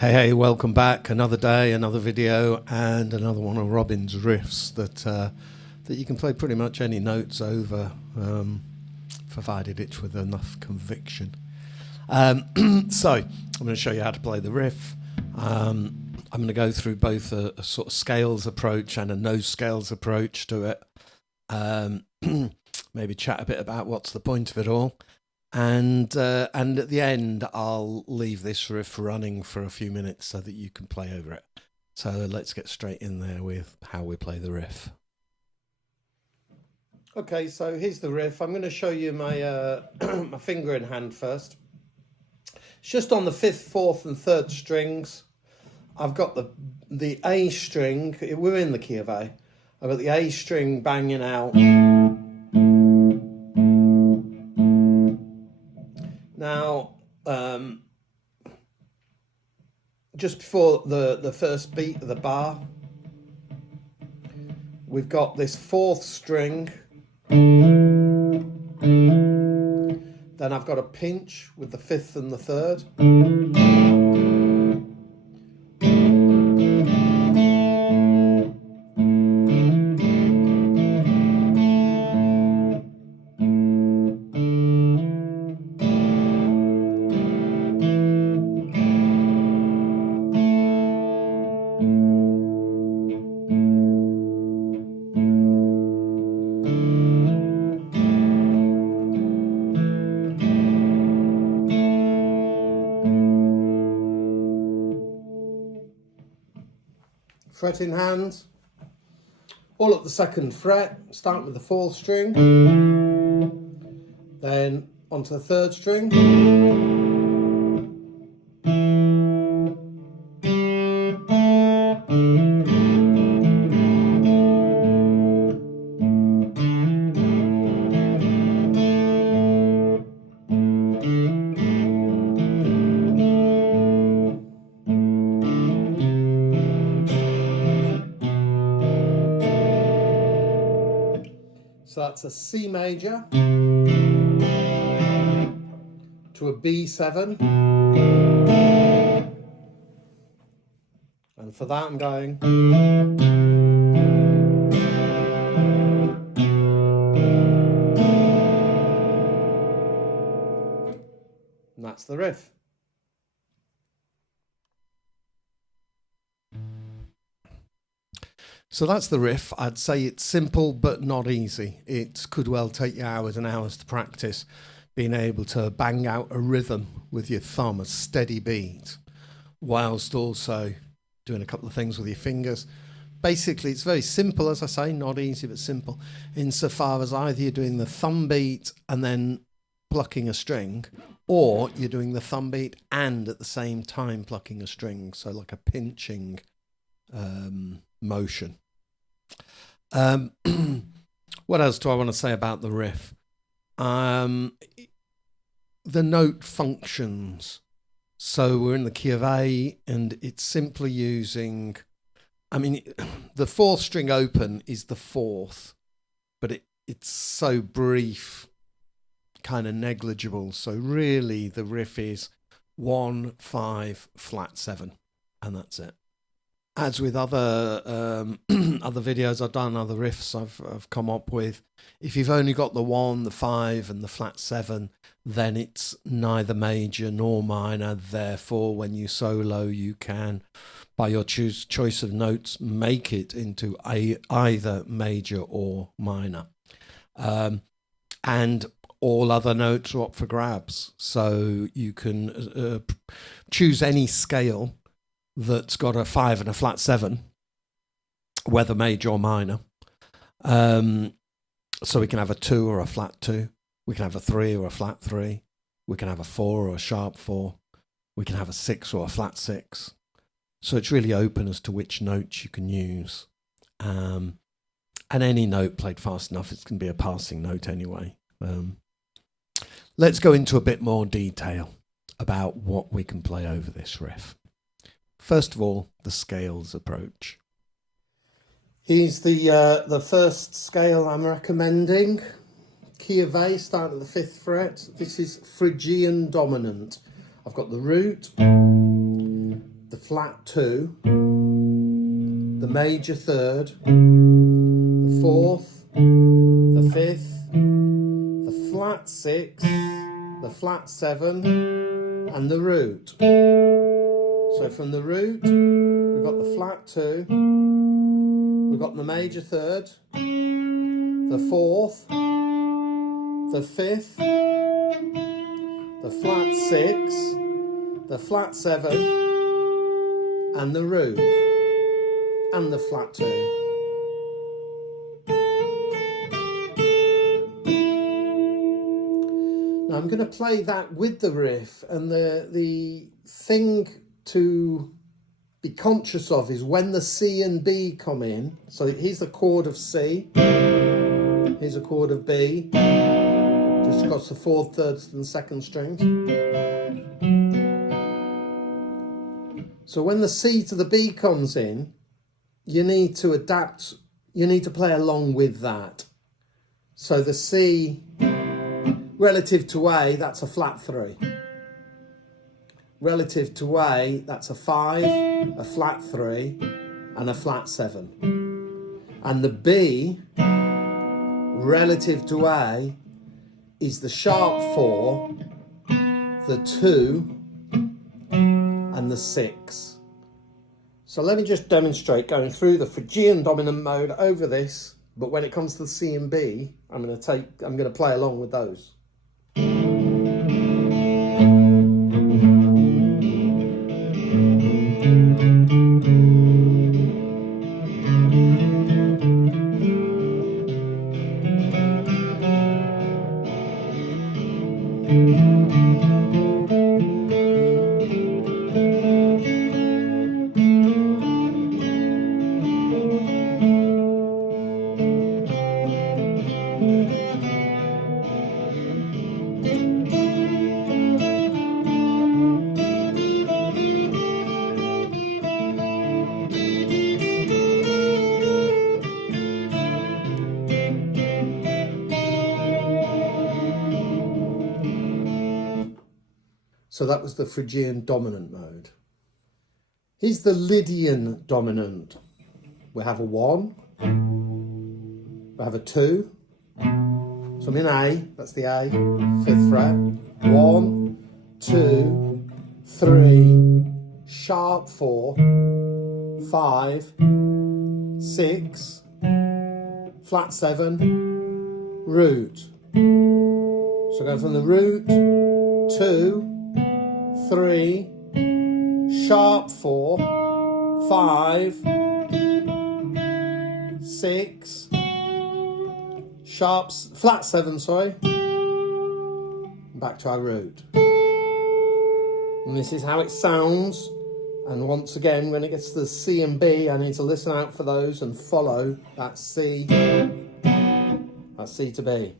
Hey, welcome back. Another day, another video, and another one of Robin's riffs that you can play pretty much any notes over, provided it's with enough conviction. So I'm going to show you how to play the riff. I'm going to go through both a sort of scales approach and a no scales approach to it. Maybe chat a bit about what's the point of it all. And at the end, I'll leave this riff running for a few minutes so that you can play over it. So let's get straight in there with how we play the riff. Okay, so here's the riff. I'm going to show you my my finger in hand first. It's just on the 5th, 4th and 3rd strings. I've got the A string. We're in the key of A. I've got the A string banging out. Now, just before the first beat of the bar, we've got this 4th string. Then I've got a pinch with the 5th and the 3rd. Fret in hand, all at the 2nd fret, start with the 4th string, then onto the 3rd string, so that's a C major to a B7, and for that I'm going, and that's the riff. So that's the riff. I'd say it's simple but not easy. It could well take you hours and hours to practice being able to bang out a rhythm with your thumb, a steady beat, whilst also doing a couple of things with your fingers. Basically, it's very simple, as I say, not easy but simple, insofar as either you're doing the thumb beat and then plucking a string, or you're doing the thumb beat and at the same time plucking a string, so like a pinching motion. What else do I want to say about the riff? The note functions. So we're in the key of A, and it's simply using, I mean, the 4th string open is the 4th, but it's so brief, kind of negligible. So really the riff is 1, 5, flat 7, and that's it. As with other other videos I've done, other riffs I've come up with, if you've only got the 1, the 5 and the flat 7, then it's neither major nor minor. Therefore, when you solo, you can, by your choice of notes, make it into either major or minor. And all other notes are up for grabs. So you can choose any scale that's got a 5 and a flat 7, whether major or minor. So we can have a 2 or a flat 2. We can have a 3 or a flat 3. We can have a 4 or a sharp 4. We can have a 6 or a flat 6. So it's really open as to which notes you can use. And any note played fast enough, it can be a passing note anyway. Let's go into a bit more detail about what we can play over this riff. First of all, the scales approach. Here's the first scale I'm recommending. Key of A, starting at the 5th fret. This is Phrygian Dominant. I've got the root, the flat 2, the major 3rd, the 4th, the 5th, the flat 6, the flat 7, and the root. So from the root, we've got the flat 2, we've got the major 3rd, the 4th, the 5th, the flat 6, the flat 7, and the root, and the flat 2. Now I'm going to play that with the riff, and the thing to be conscious of is when the C and B come in. So here's the chord of C, here's a chord of B, just across the 4th, 3rd and 2nd strings. So when the C to the B comes in, you need to adapt, you need to play along with that. So the C relative to A, that's a flat 3. Relative to A, that's a 5, a flat 3, and a flat 7. And the B, relative to A, is the sharp 4, the 2, and the 6. So let me just demonstrate going through the Phrygian dominant mode over this, but when it comes to the C and B, I'm going to play along with those. So that was the Phrygian dominant mode. Here's the Lydian dominant. We have a 1, we have a 2, so I'm in A, that's the A, 5th fret, 1, 2, 3, sharp 4, 5, 6, flat 7, root. So go from the root, 2, 3, sharp 4, 5, 6, sharp, flat 7, sorry, back to our root. And this is how it sounds. And once again, when it gets to the C and B, I need to listen out for those and follow that C to B.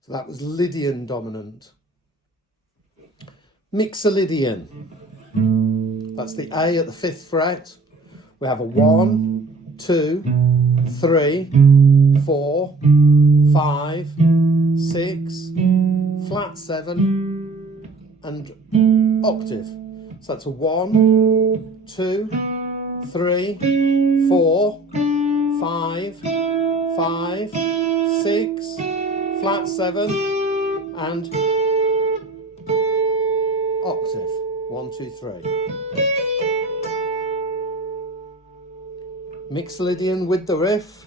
So that was Lydian dominant. Mixolydian. That's the A at the 5th fret. We have a 1, 2, 3, 4, 5, 6, flat 7, and octave. So that's a 1, 2, 3, 4, 5, 5, 6, flat 7, and octave, 1, 2, 3. Mixolydian with the riff.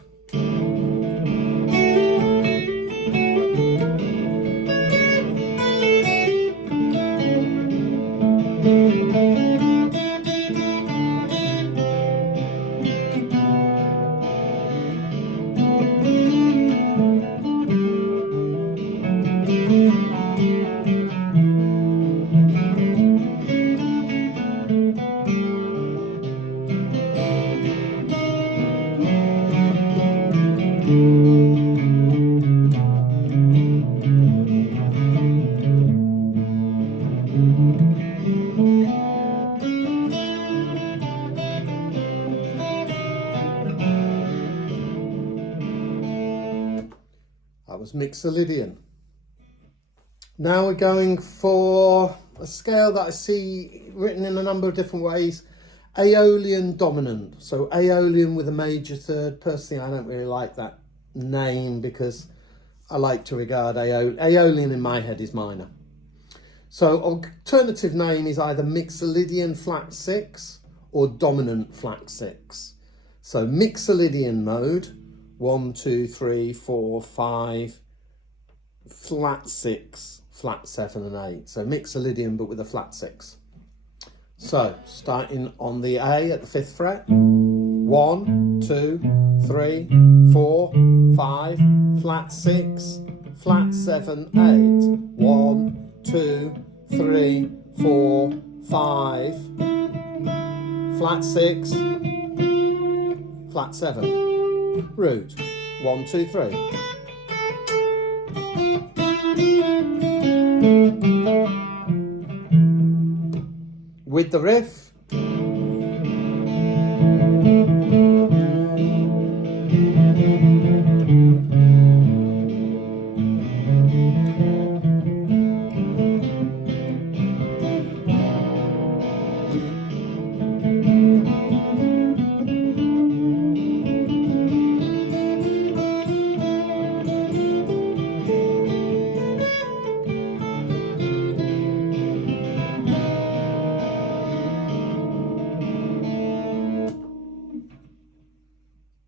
That was Mixolydian. Now we're going for a scale that I see written in a number of different ways. Aeolian Dominant. So Aeolian with a major third. Personally, I don't really like that name because I like to regard Aeolian in my head is minor. So alternative name is either Mixolydian Flat6 or Dominant Flat6. So Mixolydian mode, 1, 2, 3, 4, 5, flat 6, flat 7 and 8. So Mixolydian but with a flat 6. So starting on the A at the 5th fret, 1, 2, 3, 4, 5, flat 6, flat 7, 8. 1, 2, 3, 4, 5, flat 6, flat 7. Root, 1, 2, 3. With the riff.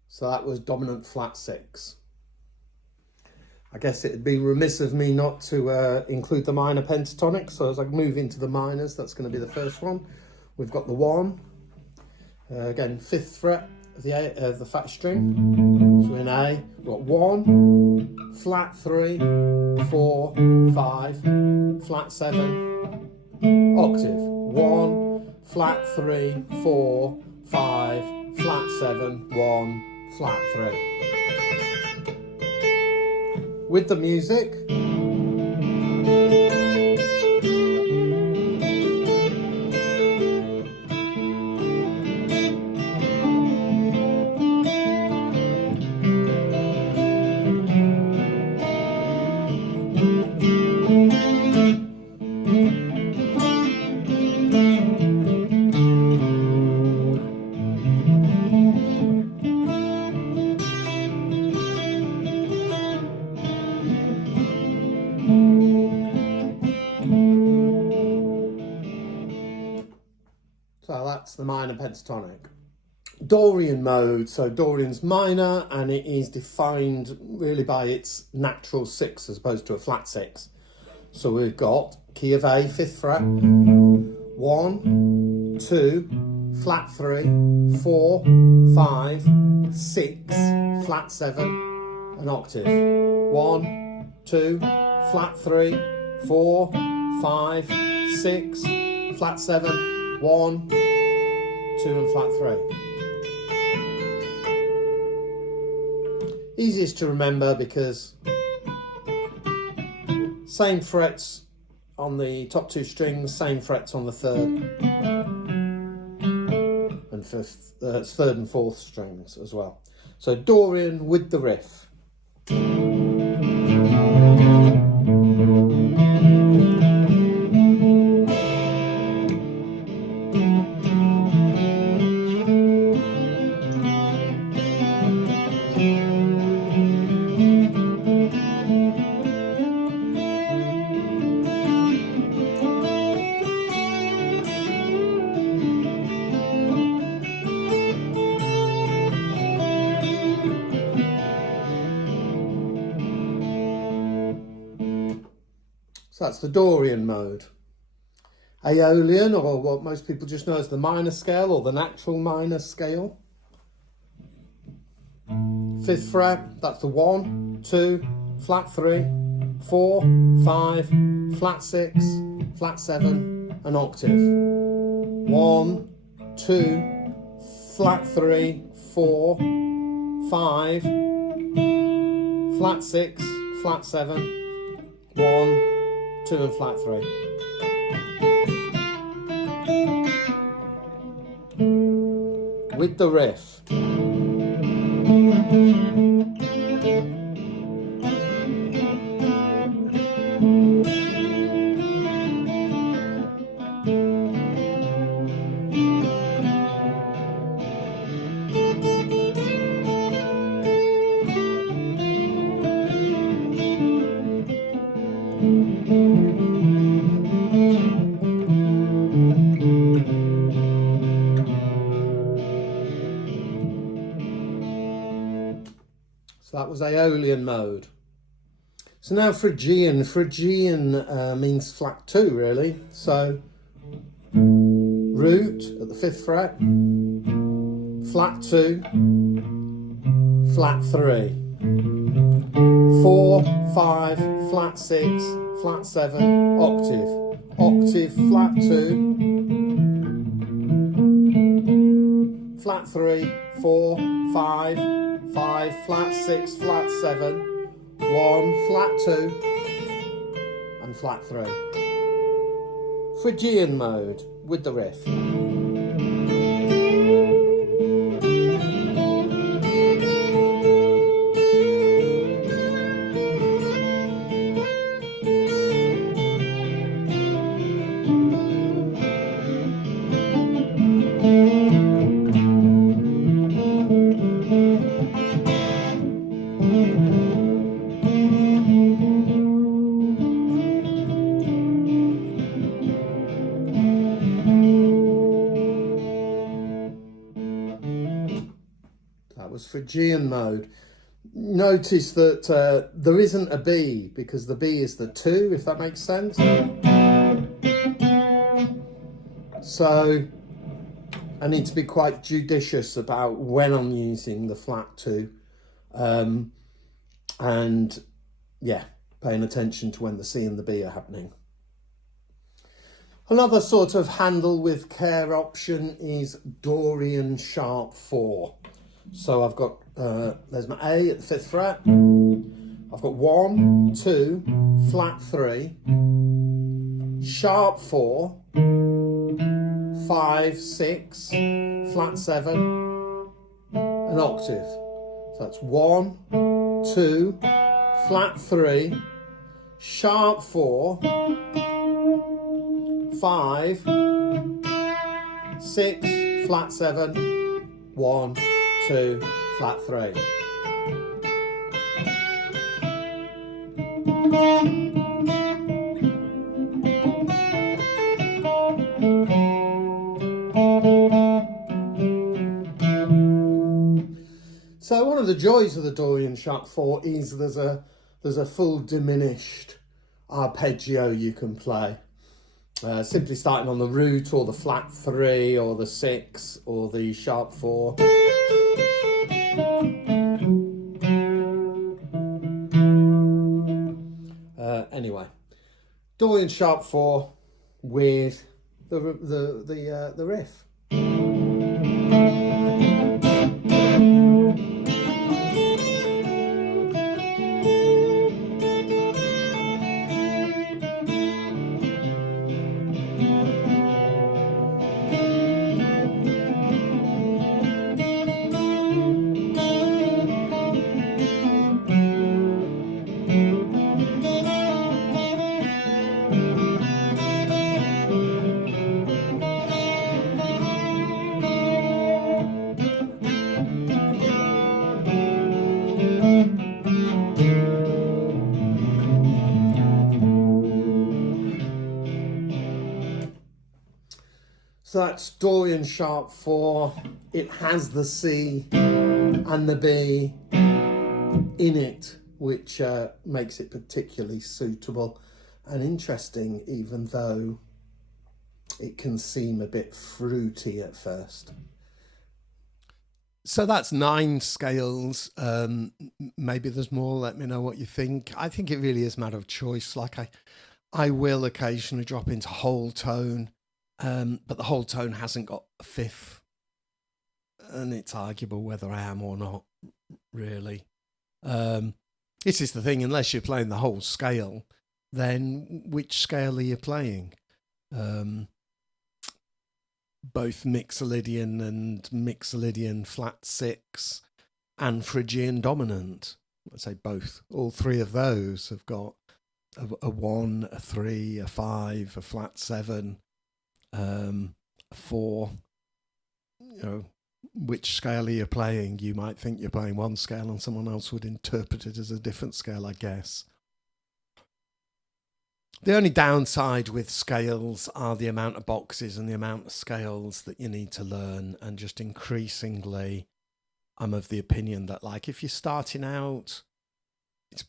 So that was Dominant Flat 6. I guess it'd be remiss of me not to include the minor pentatonic. So as I move into the minors, that's going to be the first one. We've got the 1, again 5th fret of the fat string. So in A, we've got 1, flat 3, 4, 5, flat 7, octave. 1, flat 3, 4, 5, flat 7, 1, flat 3. With the music. So that's the minor pentatonic. Dorian mode, so Dorian's minor and it is defined really by its natural 6 as opposed to a flat 6. So we've got key of A, 5th fret, 1, 2, flat 3, 4, 5, 6, flat 7, an octave. 1, 2, flat 3, 4, 5, 6, flat 7, 1, 2 and flat 3. Easiest to remember because same frets on the top 2 strings, same frets on the 3rd and 5th, 3rd and 4th strings as well. So Dorian with the riff. So that's the Dorian mode. Aeolian, or what most people just know as the minor scale or the natural minor scale. 5th fret, that's the 1, 2, flat 3, 4, 5, flat 6, flat 7, an octave. 1, 2, flat 3, 4, 5, flat 6, flat 7, 1, 2 and flat 3. With the riff. So that was Aeolian mode. So now Phrygian. Phrygian means flat 2 really. So root at the 5th fret, flat 2, flat 3, 4, 5, flat 6, flat 7, octave, octave, flat 2, flat 3, 4, 5, 5, flat 6, flat 7, 1, flat 2, and flat 3. Phrygian mode with the riff. That was Phrygian mode. Notice that there isn't a B because the B is the 2, if that makes sense. So I need to be quite judicious about when I'm using the flat 2. And yeah, paying attention to when the C and the B are happening. Another sort of handle with care option is Dorian sharp 4. So I've got, there's my A at the 5th fret. I've got 1, 2, flat 3, sharp 4, 5, 6, flat 7, an octave. So that's 1, 2, flat 3, sharp 4, 5, 6, flat 7, 1, 2, flat 3. So one of the joys of the Dorian sharp 4 is there's a full diminished arpeggio you can play. Simply starting on the root or the flat 3 or the 6 or the sharp 4. Anyway, Dorian sharp 4 with the riff. So that's Dorian sharp 4. It has the C and the B in it, which makes it particularly suitable. and interesting, even though it can seem a bit fruity at first. So that's 9 scales. Maybe there's more. Let me know what you think. I think it really is a matter of choice. Like I will occasionally drop into whole tone, but the whole tone hasn't got a fifth, and it's arguable whether I am or not, really. This is the thing, unless you're playing the whole scale, then which scale are you playing? Both Mixolydian and Mixolydian Flat6 and Phrygian Dominant. Let's say both. All 3 of those have got a 1, a 3, a 5, a flat 7, a 4. You know, which scale are you playing? You might think you're playing one scale and someone else would interpret it as a different scale, I guess. The only downside with scales are the amount of boxes and the amount of scales that you need to learn. And just increasingly, I'm of the opinion that, like, if you're starting out, it's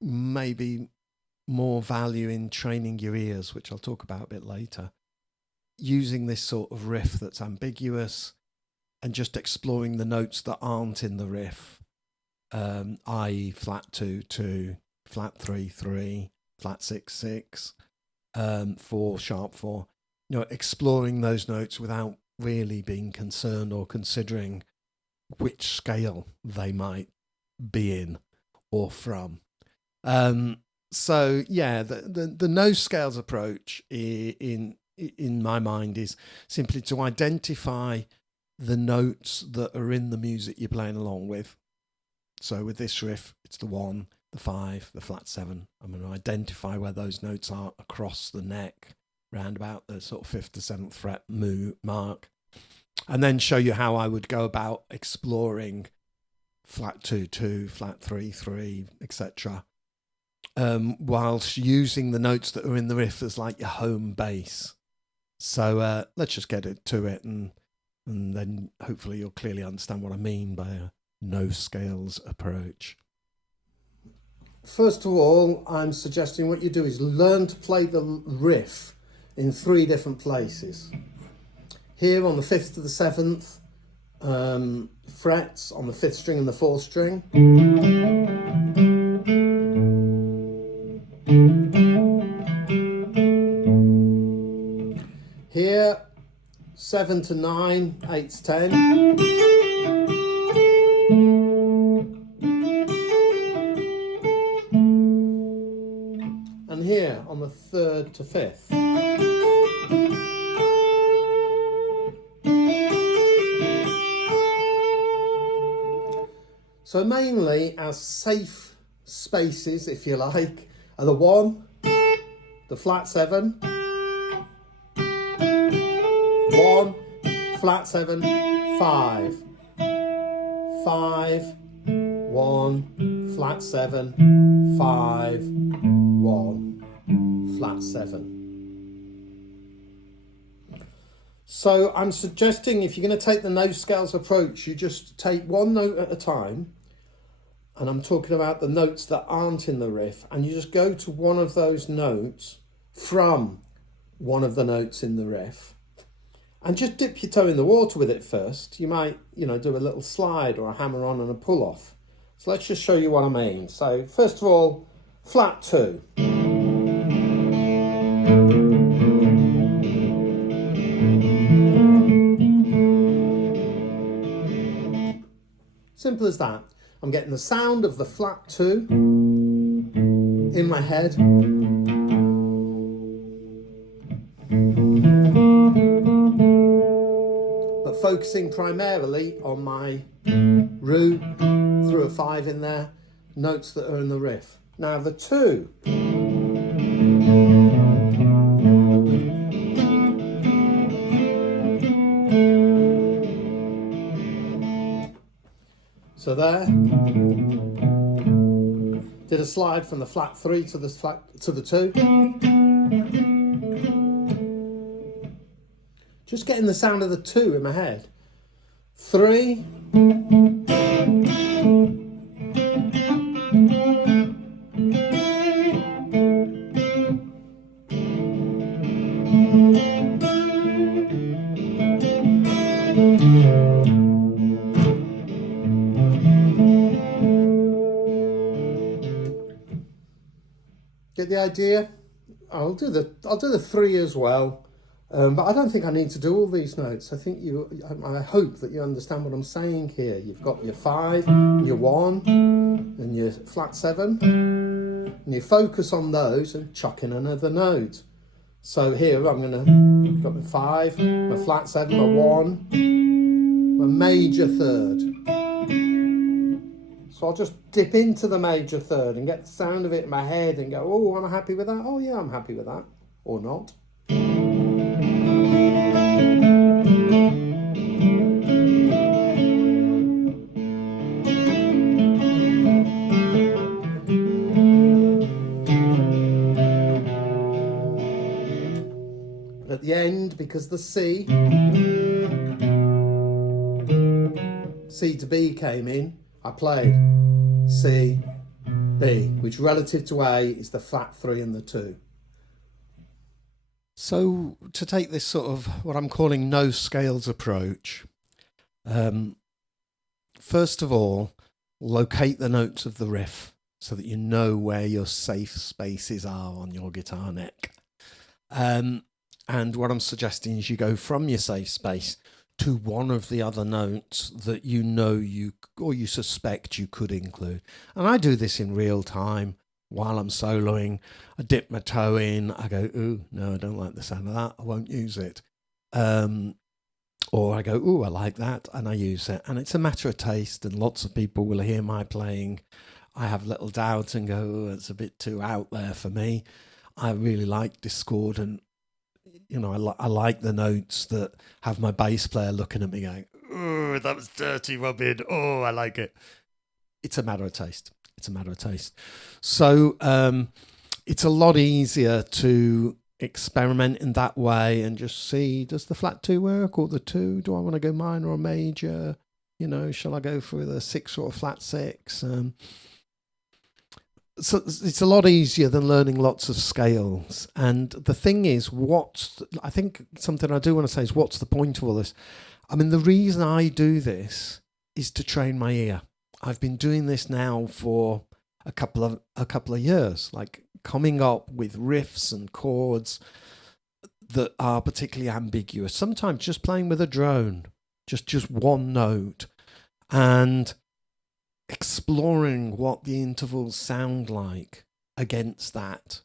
maybe more value in training your ears, which I'll talk about a bit later, using this sort of riff that's ambiguous and just exploring the notes that aren't in the riff, i.e. flat 2, 2, flat 3, 3, flat 6, 6, 4, sharp 4, you know, exploring those notes without really being concerned or considering which scale they might be in or from. So yeah, the no scales approach in my mind is simply to identify the notes that are in the music you're playing along with. So with this riff, it's the 1, the 5, the flat 7. I'm going to identify where those notes are across the neck, round about the sort of 5th to 7th fret mark, and then show you how I would go about exploring flat 2, 2, flat 3, 3, etc. Whilst using the notes that are in the riff as like your home base. So let's just get to it, and then hopefully you'll clearly understand what I mean by a no scales approach. First of all, I'm suggesting what you do is learn to play the riff in 3 different places. Here on the 5th to the 7th frets, on the 5th string and the 4th string. Here, 7 to 9, 8 to 10. And here on the 3rd to 5th. So mainly as safe spaces, if you like, are the 1, the flat 7, 1, flat 7, 5, 5, 1, flat 7, 5, 1, flat 7. So I'm suggesting if you're going to take the no scales approach, you just take 1 note at a time, and I'm talking about the notes that aren't in the riff, and you just go to one of those notes from one of the notes in the riff, and just dip your toe in the water with it first. You might, do a little slide or a hammer on and a pull off. So let's just show you what I mean. So first of all, flat 2. Simple as that. I'm getting the sound of the flat 2 in my head. But focusing primarily on my root, through a 5 in there, notes that are in the riff. Now the 2. So there, did a slide from the flat 3 to the 2. Just getting the sound of the 2 in my head. 3. get the idea? I'll do the 3 as well. But I don't think I need to do all these notes. I hope that you understand what I'm saying here. You've got your 5, your 1, and your flat 7, and you focus on those and chuck in another note. So here I've got my 5, my flat 7, my 1, my major third. So I'll just dip into the major third and get the sound of it in my head and go, oh, am I happy with that? Oh yeah, I'm happy with that. Or not. At the end, because the C to B came in, I played C, B, which relative to A is the flat 3 and the 2. So to take this sort of what I'm calling no scales approach, first of all, locate the notes of the riff so that you know where your safe spaces are on your guitar neck. And what I'm suggesting is you go from your safe space to one of the other notes that you know you suspect you could include. And I do this in real time while I'm soloing. I dip my toe in. I go, ooh, no, I don't like the sound of that. I won't use it. Or I go, ooh, I like that, and I use it. And it's a matter of taste, and lots of people will hear my playing. I have little doubts and go, oh, it's a bit too out there for me. I really like discordant. You know, I like the notes that have my bass player looking at me going, oh, that was dirty, Robin. Oh, I like it. It's a matter of taste. It's a matter of taste. So it's a lot easier to experiment in that way and just see, does the flat 2 work or the 2? Do I want to go minor or major? You know, shall I go for the 6 or a flat 6? So it's a lot easier than learning lots of scales. And the thing is, I think something I do want to say is, what's the point of all this? I mean, the reason I do this is to train my ear. I've been doing this now for a couple of years, like coming up with riffs and chords that are particularly ambiguous. Sometimes just playing with a drone, just one note, and exploring what the intervals sound like against that,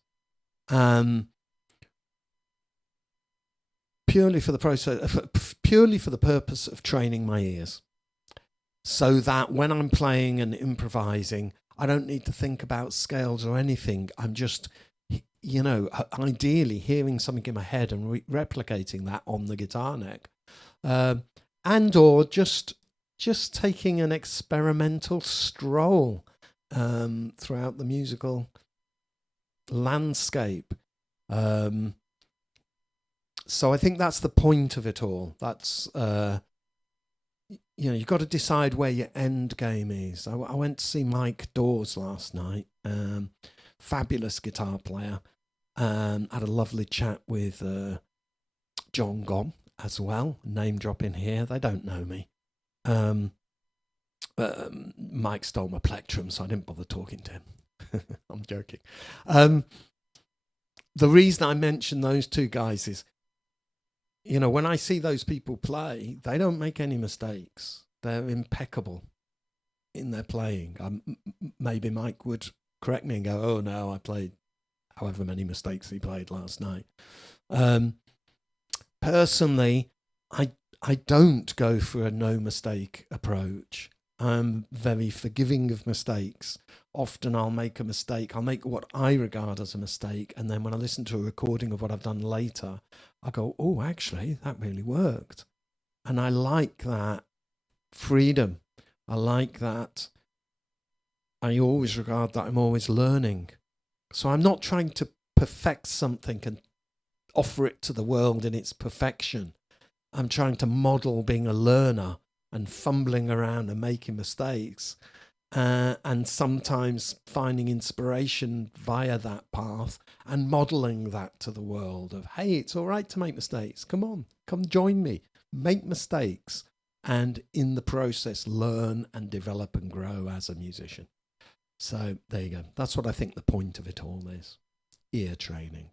purely for the purpose of training my ears, so that when I'm playing and improvising, I don't need to think about scales or anything. I'm just, you know, ideally hearing something in my head and replicating that on the guitar neck, and or just taking an experimental stroll throughout the musical landscape. So I think that's the point of it all. That's, you've got to decide where your end game is. I went to see Mike Dawes last night, fabulous guitar player. Had a lovely chat with John Gom as well, name dropping here. They don't know me. Mike stole my plectrum, so I didn't bother talking to him. I'm joking. The reason I mention those two guys is, you know, when I see those people play, they don't make any mistakes. They're impeccable in their playing. Maybe Mike would correct me and go, oh no, I played however many mistakes he played last night. Personally, I don't go for a no mistake approach. I'm very forgiving of mistakes. Often I'll make a mistake. I'll make what I regard as a mistake. And then when I listen to a recording of what I've done later, I go, oh, actually, that really worked. And I like that freedom. I like that. I always regard that I'm always learning. So I'm not trying to perfect something and offer it to the world in its perfection. I'm trying to model being a learner and fumbling around and making mistakes, and sometimes finding inspiration via that path and modeling that to the world of, hey, it's all right to make mistakes. Come on, come join me, make mistakes, and in the process, learn and develop and grow as a musician. So there you go. That's what I think the point of it all is. ear training.